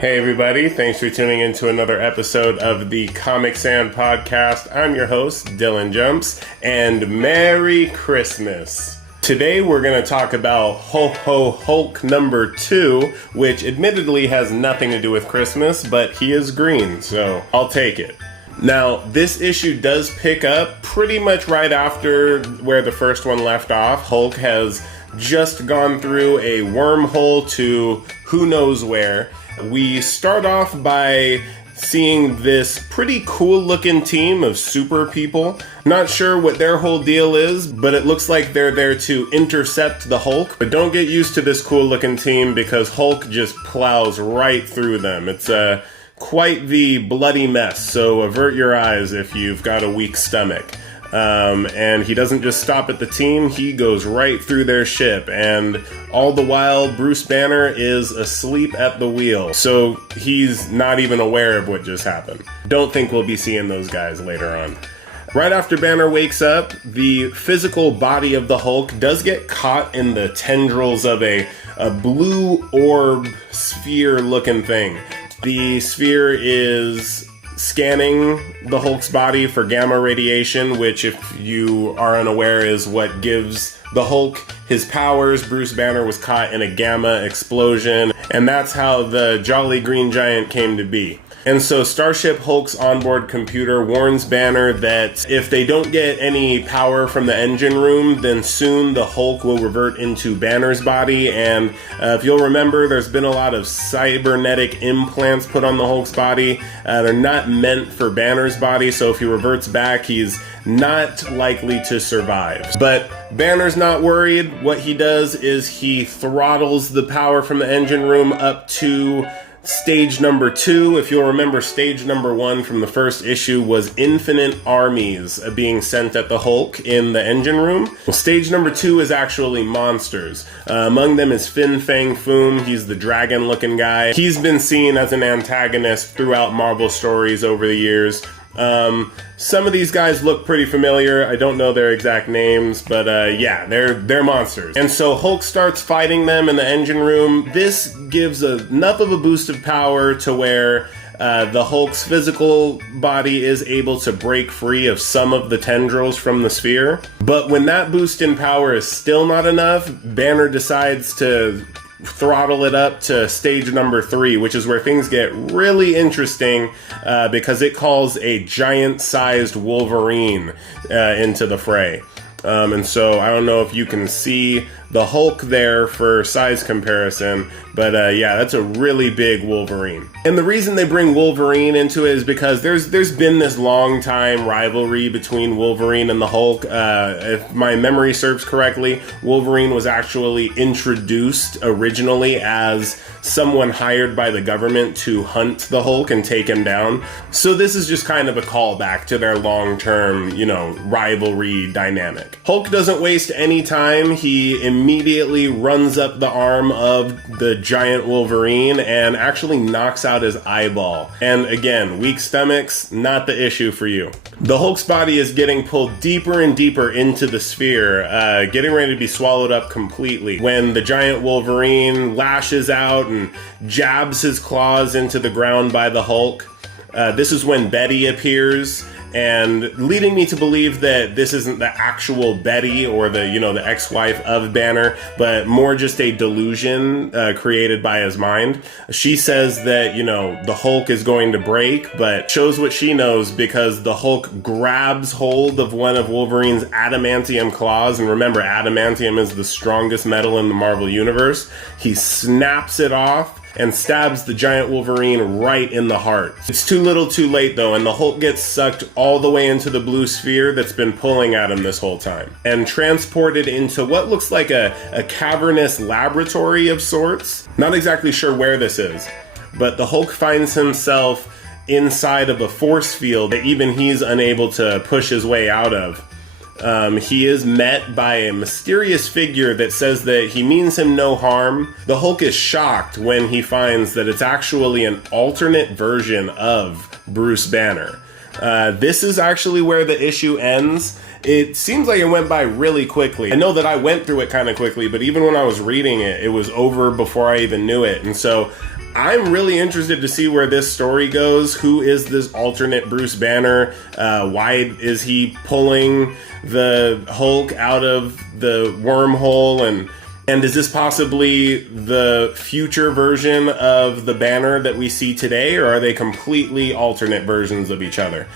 Hey everybody, thanks for tuning in to another episode of the Comic Sand Podcast. I'm your host, Dylan Jumps, and Merry Christmas. Today we're going to talk about Ho Ho Hulk number 2, which admittedly has nothing to do with Christmas, but he is green, so I'll take it. Now, this issue does pick up pretty much right after where the first one left off. Hulk has just gone through a wormhole to who knows where. We start off by seeing this pretty cool looking team of super people. Not sure what their whole deal is, but it looks like they're there to intercept the Hulk. But don't get used to this cool looking team because Hulk just plows right through them. It's quite the bloody mess, so avert your eyes if you've got a weak stomach. And he doesn't just stop at the team, he goes right through their ship, and all the while Bruce Banner is asleep at the wheel, so he's not even aware of what just happened. Don't think we'll be seeing those guys later on. Right after Banner wakes up, the physical body of the Hulk does get caught in the tendrils of a blue orb sphere looking thing. The sphere is scanning the Hulk's body for gamma radiation, which, if you are unaware, is what gives the Hulk his powers. Bruce Banner was caught in a gamma explosion, and that's how the Jolly Green Giant came to be. And so Starship Hulk's onboard computer warns Banner that if they don't get any power from the engine room, then soon the Hulk will revert into Banner's body. And if you'll remember, there's been a lot of cybernetic implants put on the Hulk's body. They're not meant for Banner's body, so if he reverts back, he's not likely to survive. But Banner's not worried. What he does is he throttles the power from the engine room up to stage number 2. If you'll remember, stage number 1 from the first issue was infinite armies being sent at the Hulk in the engine room. Well, stage number 2 is actually monsters. Among them is FANG. He's the dragon looking guy. He's been seen as an antagonist throughout Marvel stories over the years. Some of these guys look pretty familiar. I don't know their exact names, but yeah, they're monsters. And so Hulk starts fighting them in the engine room. This gives enough of a boost of power to where the Hulk's physical body is able to break free of some of the tendrils from the sphere. But when that boost in power is still not enough, Banner decides to throttle it up to stage number 3, which is where things get really interesting because it calls a giant-sized Wolverine into the fray. And so I don't know if you can see the Hulk there for size comparison, but yeah, that's a really big Wolverine. And the reason they bring Wolverine into it is because there's been this long time rivalry between Wolverine and the Hulk. If my memory serves correctly, Wolverine was actually introduced originally as someone hired by the government to hunt the Hulk and take him down. So this is just kind of a callback to their long-term, rivalry dynamic. Hulk doesn't waste any time. He immediately runs up the arm of the giant Wolverine and actually knocks out his eyeball. And again, weak stomachs, not the issue for you. The Hulk's body is getting pulled deeper and deeper into the sphere, getting ready to be swallowed up completely, when the giant Wolverine lashes out and jabs his claws into the ground by the Hulk. This is when Betty appears, and leading me to believe that this isn't the actual Betty or the ex-wife of Banner, but more just a delusion created by his mind. She says that, the Hulk is going to break, but shows what she knows because the Hulk grabs hold of one of Wolverine's adamantium claws, and remember, adamantium is the strongest metal in the Marvel Universe. He snaps it off and stabs the giant Wolverine right in the heart. It's too little too late though, and the Hulk gets sucked all the way into the blue sphere that's been pulling at him this whole time, and transported into what looks like a cavernous laboratory of sorts. Not exactly sure where this is, but the Hulk finds himself inside of a force field that even he's unable to push his way out of. He is met by a mysterious figure that says that he means him no harm. The Hulk is shocked when he finds that it's actually an alternate version of Bruce Banner. This is actually where the issue ends, it seems like it went by really quickly. I know that I went through it kind of quickly, but even when I was reading it, it was over before I even knew it. And so I'm really interested to see where this story goes. Who is this alternate Bruce Banner? Why is he pulling the Hulk out of the wormhole? And is this possibly the future version of the Banner that we see today, or are they completely alternate versions of each other?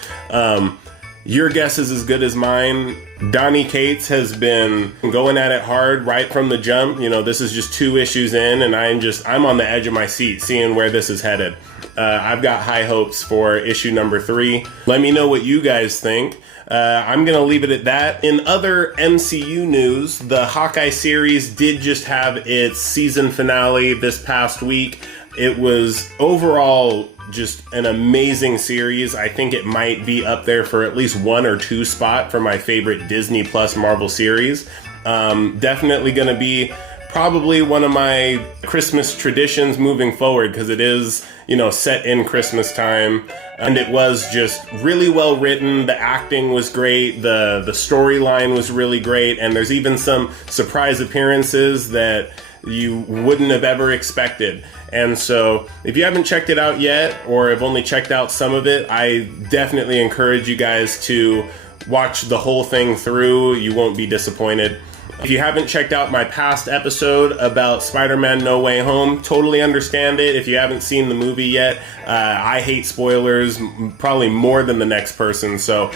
Your guess is as good as mine. Donny Cates has been going at it hard right from the jump. You know, this is just 2 issues in, and I'm on the edge of my seat seeing where this is headed. I've got high hopes for issue number 3. Let me know what you guys think. I'm going to leave it at that. In other MCU news, the Hawkeye series did just have its season finale this past week. It was overall just an amazing series. I think it might be up there for at least 1 or 2 spot for my favorite Disney Plus Marvel series. Definitely going to be probably one of my Christmas traditions moving forward, because it is, you know, set in Christmas time, and it was just really well written. The acting was great, the storyline was really great, and there's even some surprise appearances that you wouldn't have ever expected. And so if you haven't checked it out yet, or have only checked out some of it, I definitely encourage you guys to watch the whole thing through. You won't be disappointed. If you haven't checked out my past episode about Spider-Man No Way Home, totally understand it. If you haven't seen the movie yet, I hate spoilers probably more than the next person. So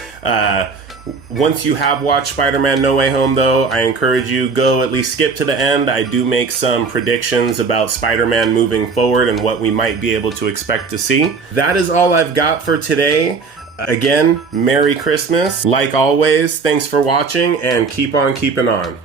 once you have watched Spider-Man No Way Home, though, I encourage you, go at least skip to the end. I do make some predictions about Spider-Man moving forward and what we might be able to expect to see. That is all I've got for today. Again, Merry Christmas. Like always, thanks for watching, and keep on keeping on.